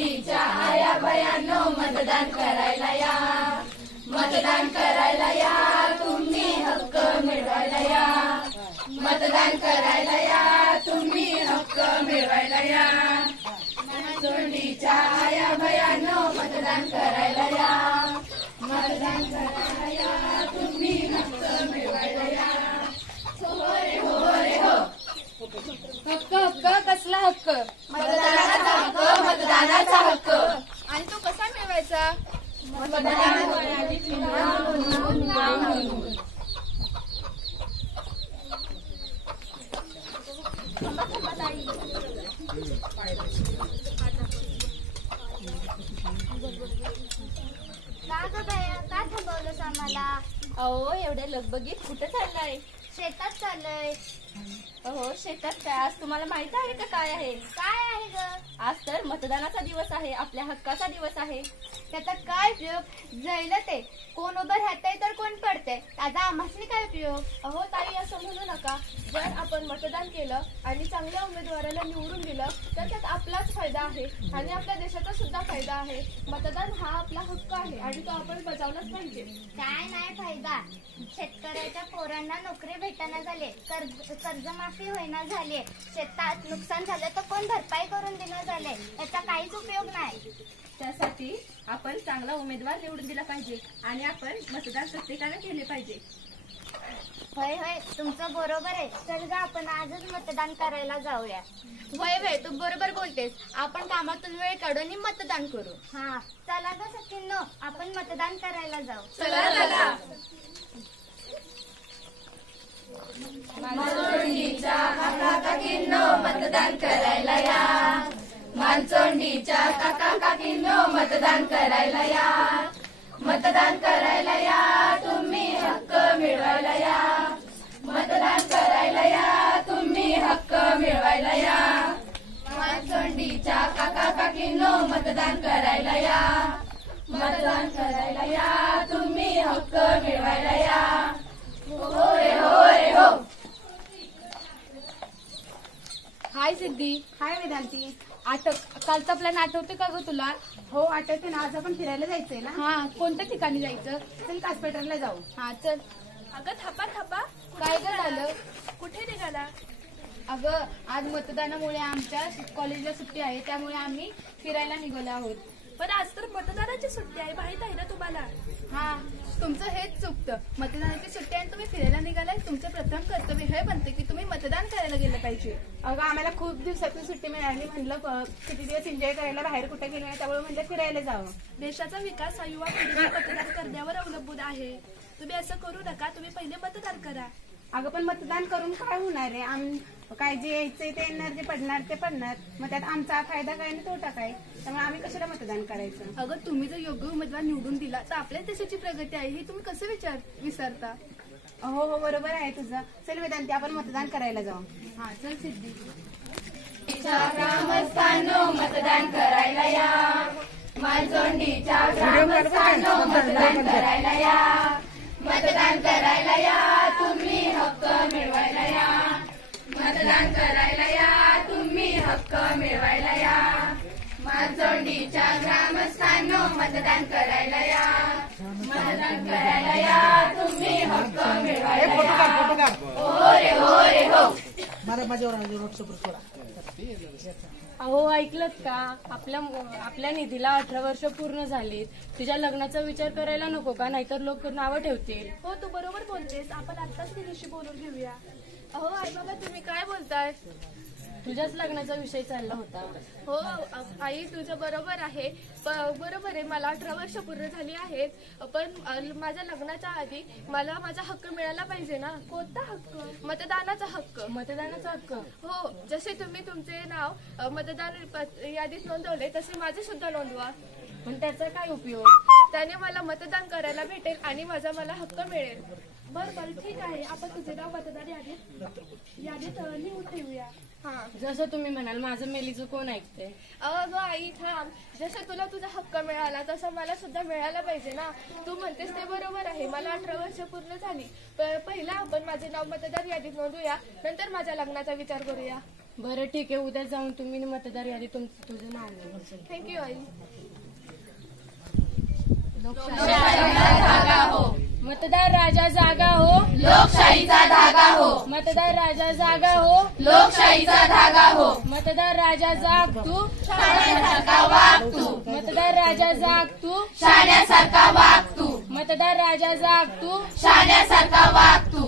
मानचोंडीच्या आया भयांनो मतदान करायला या, मतदान करायला या, तुम्ही हक्क मिळवायला या, मतदान करायला या, तुम्ही हक्क मिळवायला या, मानचोंडीच्या आया भयांनो मतदान करायला या, मतदान करायला या, तुम्ही हक्क मिळवायला या, हो रे हो रे हो. हक्क हक्क कसला हक्क? मतदानाचा हक्क, मतदानाचा हक्क. आणि तो कसा मिळवायचा? मतदानाद्वारे नोंदवून नाव नोंदवून. का ग बाया, का थांबवलंस आम्हाला? अहो एवढ्या लगबगीत कुठे चाललाय? शेतात चाललोय. अहो शेतात काय? आज तुम्हाला माहित आहे का काय आहे? काय आहे ग? आज तर मतदानाचा दिवस आहे, आपल्या हक्काचा दिवस आहे. त्याचा काय उपयोग? जैल ते कोण उभं राहतंय तर कोण पडतंय, त्याचा आम्हाला काय उपयोग? अहो ताई असं म्हणू नका. जर आपण मतदान केलं आणि चांगल्या उमेदवाराला निवडून दिलं तर त्यात आपलाच फायदा आहे आणि आपल्या देशाचा सुद्धा फायदा आहे. मतदान हा आपला हक्क आहे आणि तो आपण बजावलाच पाहिजे. काय नाही फायदा? शेतकऱ्याच्या पोरांना नोकरी भेटना झाले, कर्जमाफी होईना झाली, शेतात नुकसान झालं तर कोण भरपाई करून देणं झाले, याचा काहीच उपयोग नाही. त्यासाठी आपण चांगला उमेदवार निवडून दिला पाहिजे आणि आपण मतदान प्रत्येकाने केले पाहिजे. होय होय, तुमचं बरोबर आहे. चल ग आपण आजच मतदान करायला जाऊया. वय वय तू बरोबर बोलतेस. आपण कामातून वेळ काढून मतदान करू. हा चला ग सखींनो, आपण मतदान करायला जाऊ. चला चला. मानचोंडीच्या काका काकींनो मतदान करायला या, मानचोंडीच्या काका काकींनो मतदान करायला या, मतदान करायला या, तुम्ही हक्क मिळवायला या, मतदान करायला या, तुम्ही हक्क मिळवायला या, मानचोंडीच्या काका काकींनो मतदान करायला या, मतदान करायला या, तुम्ही हक्क मिळवायला या, हो रे हो रे हो. हाय सिद्धी. हाय वेदांती. कालचा प्लॅन आठवते का ग तुला? हो आठवते ना. आज आपण फिरायला जायचंय ना. हा कोणत्या ठिकाणी जायचं? चल कासपेटरला जाऊ. हा चल. अगं थांबा थांबा, काय ग झालं? कुठे निघाला? अगं आज मतदानामुळे आमच्या कॉलेजला सुट्टी आहे, त्यामुळे आम्ही फिरायला निघालो आहोत. पण आज तर मतदानाची सुट्टी आहे, माहित आहे ना तुम्हाला? हा तुमचं हेच चुकतं. मतदानाची सुट्टी आणि तुम्ही फिरायला निघालाय. तुमचं प्रथम कर्तव्य हे बनते की तुम्ही मतदान करायला गेलं पाहिजे. अगं आम्हाला खूप दिवसातून सुट्टी मिळाली, म्हणलं किती दिवस एन्जॉय करायला बाहेर कुठे गेलो नाही, त्यामुळे म्हणलं फिरायला जावं. देशाचा विकास हा युवा पिढीने मतदान करण्यावर अवलंबून आहे. तुम्ही असं करू नका, तुम्ही पहिले मतदान करा. अगं पण मतदान करून काय होणार आहे? काय जे यायचंय ते येणार, जे पडणार ते पडणार. मग त्यात आमचा फायदा काय आणि तोटा काय? त्यामुळे आम्ही कशाला मतदान करायचं? अगं तुम्ही जर योग्य उमेदवार निवडून दिला तर आपल्या देशाची प्रगती आहे हे तुम्ही कसं विसरता? हो हो बरोबर आहे तुझं. चल वेदांती आपण मतदान करायला जाऊ. हा चल सिद्धी. ग्रामस्थांनो मतदान करायला या, मानचोंडीच्या ग्रामस्थांनो मतदान करायला या, मतदान करायला या, तुम्ही हक्क मिळवायला या, मतदान करायला या, तुम्ही हक्क मिळवायला या, मानचोंडीच्या ग्रामस्थांनो मतदान करायला या, मतदान करायला या, तुम्ही हक्क मिळवायला या, हो रे हो रे हो. अहो ऐकलत का? आपल्या निधीला 18 वर्ष पूर्ण झालीत. तुझ्या लग्नाचा विचार करायला नको का? नाहीतर लोक नावं ठेवतील. हो तू बरोबर बोलतेस, आपण आत्ताच दिदीशी बोलून घेऊया. अहो आई बाबा तुम्ही काय बोलताय? तुझ्याच लग्नाचा विषय चालला होता. हो आई तुझं बरोबर आहे. बरोबर आहे, मला 18 वर्ष पूर्ण झाली आहेत. पण माझ्या लग्नाच्या आधी मला माझा हक्क मिळाला पाहिजे ना. कोणता हक्क? मतदानाचा हक्क. मतदानाचा हक्क? हो, जसे तुम्ही तुमचे नाव मतदान यादीत नोंदवले तसे माझे सुद्धा नोंदवा. पण त्याचा काय उपयोग? त्याने मला मतदान करायला भेटेल आणि मला हक्क मिळेल. बरं बरं ठीक आहे, आपण तुझे नाव मतदार यादीत लिहून ठेवूया. हा जसं तुम्ही म्हणाल. माझं मेलीचं कोण ऐकते? अगं आई थांब. जसं तुला तुझा हक्क मिळाला तसं मला सुद्धा मिळायला पाहिजे ना. तू म्हणतेस ते बरोबर आहे, मला 18 वर्ष पूर्ण झाली. पहिला आपण माझे नाव मतदार यादीत नोंदवूया, नंतर माझ्या लग्नाचा विचार करूया. बरं ठीक आहे, उद्या जाऊन तुम्ही मतदार यादी तुझं नाव नोंदवा. थँक्यू आई. मतदार राजा जागा हो, लोकशाहीचा धागा हो, मतदार राजा जागा हो, लोकशाहीचा धागा हो, मतदार राजा जाग तू, शाण्यासारखा वाग तू, मतदार राजा जाग तू, शाण्यासारखा वाग तू, मतदार राजा जाग तू. शाण्यासारखा वाग तू.